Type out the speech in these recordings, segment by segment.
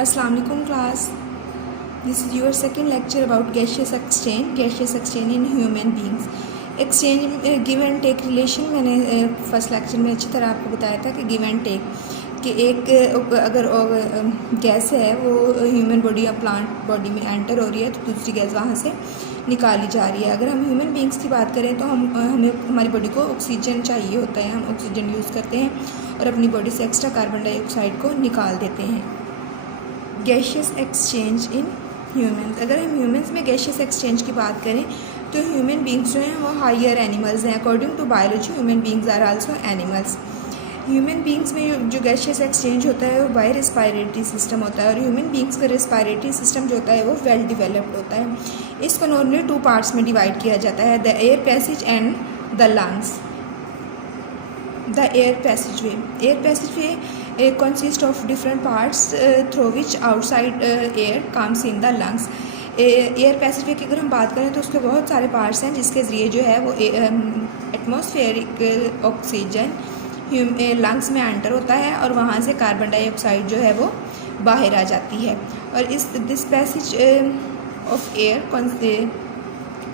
अस्सलाम वालेकुम class. This is your second lecture about gaseous exchange in human beings. Exchange give and take relation मैंने first lecture में अच्छी तरह आपको बताया था कि गिव एंड टेक कि एक अगर गैस है वो ह्यूमन बॉडी या प्लांट बॉडी में एंटर हो रही है तो दूसरी गैस वहाँ से निकाली जा रही है. अगर हम ह्यूमन बींग्स की बात करें तो हमें हमारी बॉडी को ऑक्सीजन चाहिए होता है. हम ऑक्सीजन यूज़ करते हैं और अपनी बॉडी से एक्स्ट्रा कार्बन डाइऑक्साइड को निकाल देते हैं. Gaseous exchange in humans. अगर हम ह्यूमन्स में गैशियस एक्सचेंज की बात करें तो ह्यूमन बींग्स जो हैं वो हायर एनिमल्स हैं. According to biology human beings are also animals. Human beings में जो गैशियस एक्सचेंज होता है वो बाय रेस्पायरेटरी सिस्टम होता है और ह्यूमन बींग्स का रेस्पायरेटरी सिस्टम जो होता है वो वेल डिवेलप्ड होता है. इसको नॉर्मली 2 पार्ट्स में डिवाइड किया जाता है, the air passage and the lungs. The air passageway. Air passageway consists of different parts through which outside air comes in the lungs. Air passageway की अगर हम बात करें तो उसके बहुत सारे पार्ट्स हैं जिसके ज़रिए जो है वो एटमॉस्फेरिक ऑक्सीजन लंग्स में एंटर होता है और वहाँ से कार्बन डाइऑक्साइड जो है वो बाहर आ जाती है. और this passage of air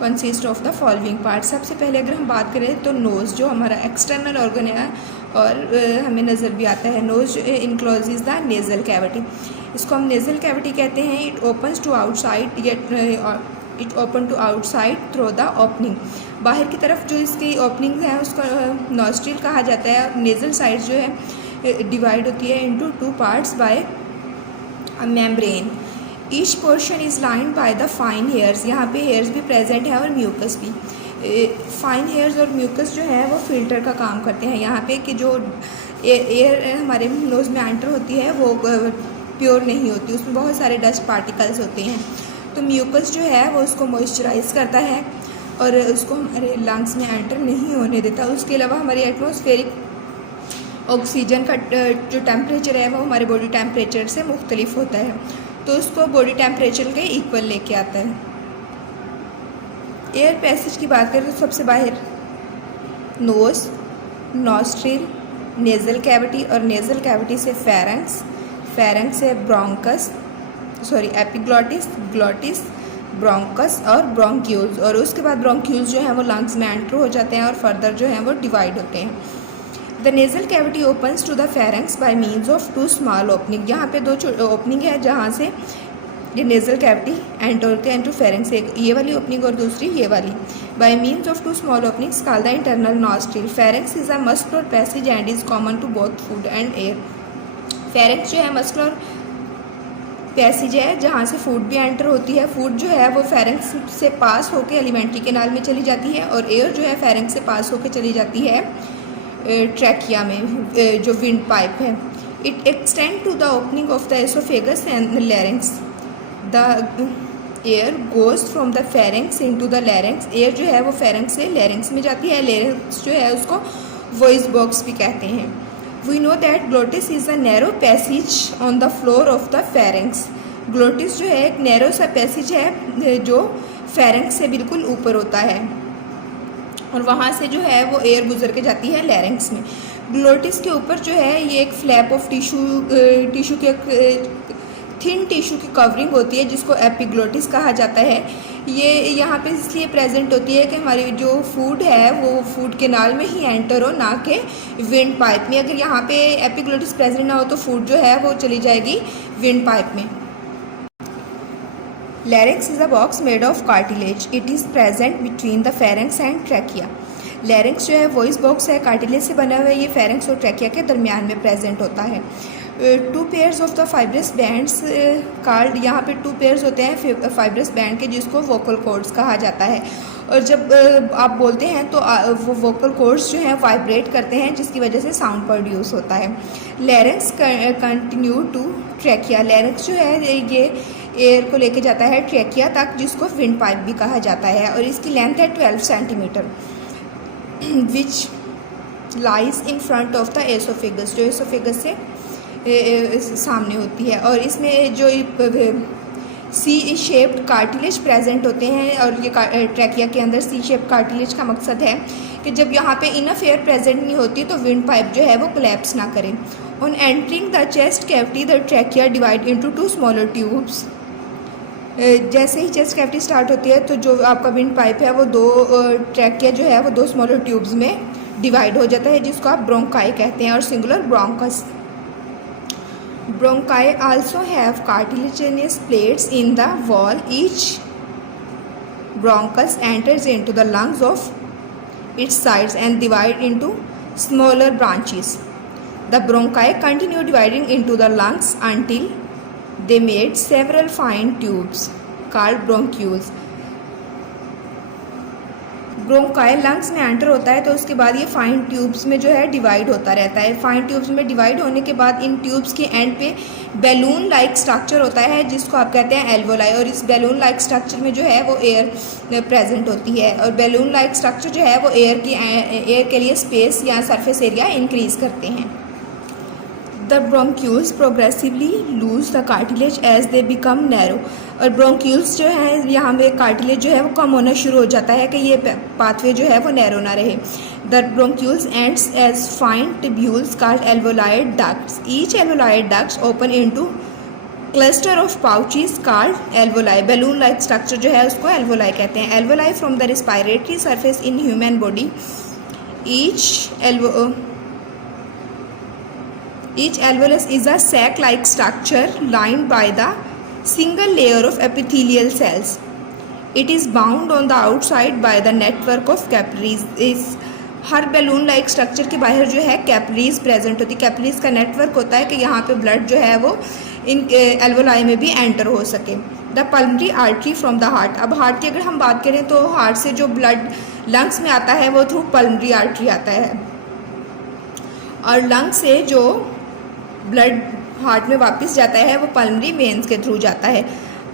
consist of the following part. सबसे पहले अगर हम बात करें तो नोज़ जो हमारा एक्सटर्नल ऑर्गन है और हमें नज़र भी आता है. Nose encloses the nasal cavity. इसको हम नेज़ल कैविटी कहते हैं. It opens to outside it open to outside through the opening. बाहर की तरफ जो इसकी ओपनिंग है उसको नॉस्ट्रिल कहा जाता है. नेज़ल साइड जो है डिवाइड होती है into 2 parts bye a membrane. Each portion is lined by the fine hairs. यहाँ पे हेयर्स भी प्रेजेंट है और म्यूकस भी. फाइन हेयर्स और म्यूकस जो है वो फिल्टर का काम करते हैं यहाँ पे कि जो एयर हमारे नोज़ में एंटर होती है वो प्योर नहीं होती, उसमें बहुत सारे डस्ट पार्टिकल्स होते हैं. तो म्यूकस जो है वो उसको मॉइस्चराइज करता है और उसको हमारे लंग्स में एंटर नहीं होने देता. उसके अलावा हमारी एटमॉस्फेरिक ऑक्सीजन का जो टेम्परेचर है वो हमारे बॉडी टेम्परेचर से मुख्तलिफ होता है, तो उसको बॉडी टेम्परेचर के इक्वल लेके आता है. एयर पैसेज की बात करें तो सबसे बाहर नोज़, नॉस्ट्रिल, नेज़ल कैविटी और नेज़ल कैविटी से फेरेंक्स, फेरेंक्स से एपिग्लॉटिस, ग्लॉटिस, ब्रोंकस और ब्रोंक्यूल्स. और उसके बाद ब्रोंक्यूल्स जो हैं वो लंग्स में एंटर हो जाते हैं और फर्दर जो हैं वो डिवाइड होते हैं. The nasal cavity opens to the pharynx by means of 2 small opening. यहाँ पे 2 ओपनिंग है जहाँ से ये नेज़ल कैविटी एंटर होते हैं इनटू फेरेंक्स. एक ये वाली ओपनिंग और दूसरी ये वाली. By means of 2 small openings called the internal nostril. Pharynx is a muscular passage and is common to both food and air. Pharynx जो है मस्कुलर पैसेज है जहाँ से फूड भी एंटर होती है. फूड जो है वो फेरेंक्स से पास होकर एलिमेंट्री कैनाल में चली जाती है और एयर जो है फेरेंक्स से पास होकर चली जाती है ट्रैकिया में जो विंड पाइप है. It extend to the opening of the oesophagus and larynx. The air goes from the pharynx into the larynx. Air जो है वो फेरेंक्स से लैरिंक्स में जाती है. लैरिंक्स जो है उसको वॉइस बॉक्स भी कहते हैं. We know that glottis is a narrow passage on the floor of the pharynx. Glottis जो है एक नैरो सा पैसेज है जो फेरेंक्स से बिल्कुल ऊपर होता है और वहाँ से जो है वो एयर गुजर के जाती है लैरिंक्स में. ग्लोटिस के ऊपर जो है ये एक फ्लैप ऑफ टिश्यू के थिन टिश्यू की कवरिंग होती है जिसको एपिग्लोटिस कहा जाता है. ये यहाँ पे इसलिए प्रेजेंट होती है कि हमारी जो फूड है वो फूड केनाल में ही एंटर हो, ना कि विंड पाइप में. अगर यहाँ पे एपिग्लोटिस प्रेजेंट ना हो तो फूड जो है वो चली जाएगी विंड पाइप में. Larynx is a box made of cartilage. It is present between the pharynx and trachea. Larynx जो है वॉइस बॉक्स है, कार्टिलेज से बना हुआ है. ये फेरेंक्स और ट्रैकिया के दरमियान में प्रेजेंट होता है. 2 pairs of the fibrous bands card. यहाँ पे 2 पेयर्स होते हैं फाइब्रस बैंड के जिसको वोकल कॉर्ड्स कहा जाता है. और जब आप बोलते हैं तो वो वोकल कॉर्ड्स जो हैं वाइब्रेट करते हैं जिसकी वजह से साउंड प्रोड्यूस होता है. Larynx continue to trachea. Larynx जो है ये एयर को लेके जाता है ट्रैकिया तक जिसको विंड पाइप भी कहा जाता है और इसकी लेंथ है 12 centimetre which lies in front of the oesophagus. जो एसोफेगस से सामने होती है और इसमें जो सी शेप्ड कार्टिलेज प्रेजेंट होते हैं, और ये ट्रैकिया के अंदर सी शेप्ड कार्टिलेज का मकसद है कि जब यहाँ पे इनफ एयर प्रेजेंट नहीं होती तो विंड पाइप जो है वो कोलैप्स ना करे। On entering the chest cavity the trachea divide into 2 smaller tubes. जैसे ही चेस्ट कैविटी स्टार्ट होती है तो जो आपका विंड पाइप है वो ट्रैकिया जो है वो 2 स्मॉलर ट्यूब्स में डिवाइड हो जाता है, जिसको आप ब्रोंकाई कहते हैं, और singular bronchus. Bronchi also have cartilaginous plates in the wall. Each bronchus enters into the lungs of its sides and divide into smaller branches. The bronchi continue dividing into the lungs until they made several fine tubes called bronchioles. Bronchi lungs में enter होता है तो उसके बाद ये fine tubes में जो है डिवाइड होता रहता है। फाइन ट्यूब्स में डिवाइड होने के बाद इन ट्यूब्स के एंड पे बैलून लाइक स्ट्रक्चर होता है, जिसको आप कहते हैं एल्वोलाई, और इस बैलून लाइक स्ट्रक्चर में जो है वो एयर प्रेजेंट होती है, और बैलून लाइक स्ट्रक्चर जो है वो एयर के लिए स्पेस या सरफेस एरिया इंक्रीज करते हैं। The bronchioles progressively lose the cartilage as they become narrow. और ब्रोंक्यूल्स जो है यहाँ में कार्टिलेज जो है वो कम होना शुरू हो जाता है कि ये पाथवे जो है वो नैरो ना रहे। The bronchioles ends as fine tubules called alveolar ducts. Each alveolar ducts open into cluster of pouches called alveoli. Balloon like structure जो है उसको एल्वोलाई कहते हैं। Alveoli from the respiratory surface in human body. Each alveolus is a sac-like structure lined by the single layer of epithelial cells. It is bound on the outside by the network of capillaries. इस हर balloon like structure के बाहर जो है capillaries present होती है। Capillaries का network होता है कि यहाँ पे ब्लड जो है वो इन एल्वोलाई में भी एंटर हो सके। The pulmonary artery from the heart. अब हार्ट की अगर हम बात करें तो हार्ट से जो ब्लड लंग्स में आता है वो थ्रू पल्मोनरी आर्टरी आता है, और लंग से जो ब्लड हार्ट में वापस जाता है वो पल्मोनरी वेन्स के थ्रू जाता है।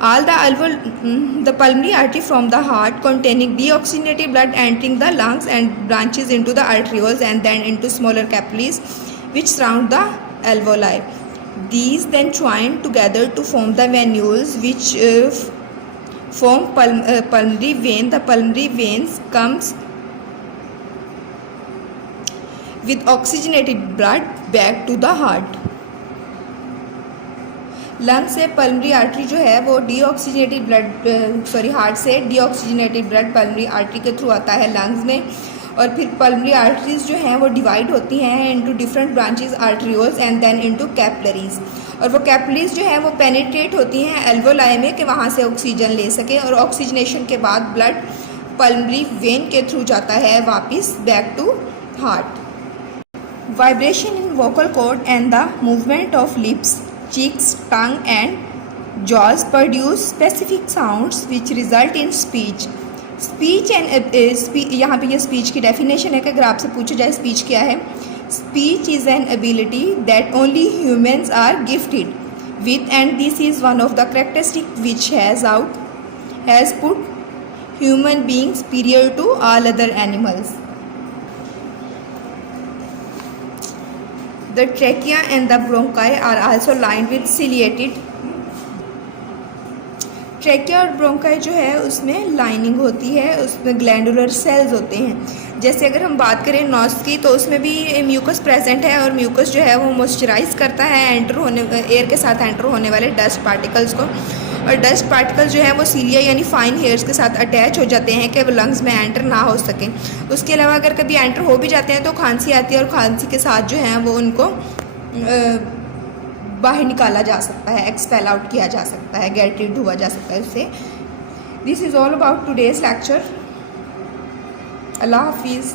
All the pulmonary artery from the heart containing deoxygenated blood entering the lungs and branches into the arterioles and then into smaller capillaries which surround the alveoli. These then join together to form the venules which form pulmonary vein. The pulmonary veins comes with oxygenated blood back to the heart. Lung से pulmonary artery जो है वो deoxygenated blood heart से deoxygenated blood pulmonary artery के through आता है lungs में, और फिर पल्मोनरी आर्टरीज जो हैं वो डिवाइड होती हैं into different branches arterioles and then into capillaries, और वो कैपिलरीज जो है वो पेनिट्रेट होती हैं एल्वोलाई में कि वहाँ से ऑक्सीजन ले सके, और ऑक्सीजनेशन के बाद ब्लड पल्मोनरी वेन के थ्रू जाता है वापस back to heart. Vibration in vocal cord and the movement of lips, cheeks, tongue and jaws produce specific sounds which result in speech. Speech and यहाँ पे ये speech की definition है कि अगर आपसे पूछा जाए speech क्या है, speech is an ability that only humans are gifted with, and this is one of the characteristics which has put human beings superior to all other animals. The trachea and the bronchi are also lined with ciliated. Trachea और bronchi जो है उसमें lining होती है, उसमें glandular cells होते हैं। जैसे अगर हम बात करें नोज की तो उसमें भी म्यूकस प्रेजेंट है, और म्यूकस जो है वो मॉइस्चराइज करता है एयर के साथ एंटर होने वाले डस्ट पार्टिकल्स को, और डस्ट पार्टिकल्स जो है वो सीलिया यानी फाइन हेयर्स के साथ अटैच हो जाते हैं कि वो लंग्स में एंटर ना हो सकें। उसके अलावा अगर कभी एंटर हो भी जाते हैं तो खांसी आती है, और खांसी के साथ जो है वो उनको बाहर निकाला जा सकता है, एक्सपेल आउट किया जा सकता है, गेट रिड हुआ जा सकता है उससे। This is all about today's lecture. अल्लाह हाफिज़।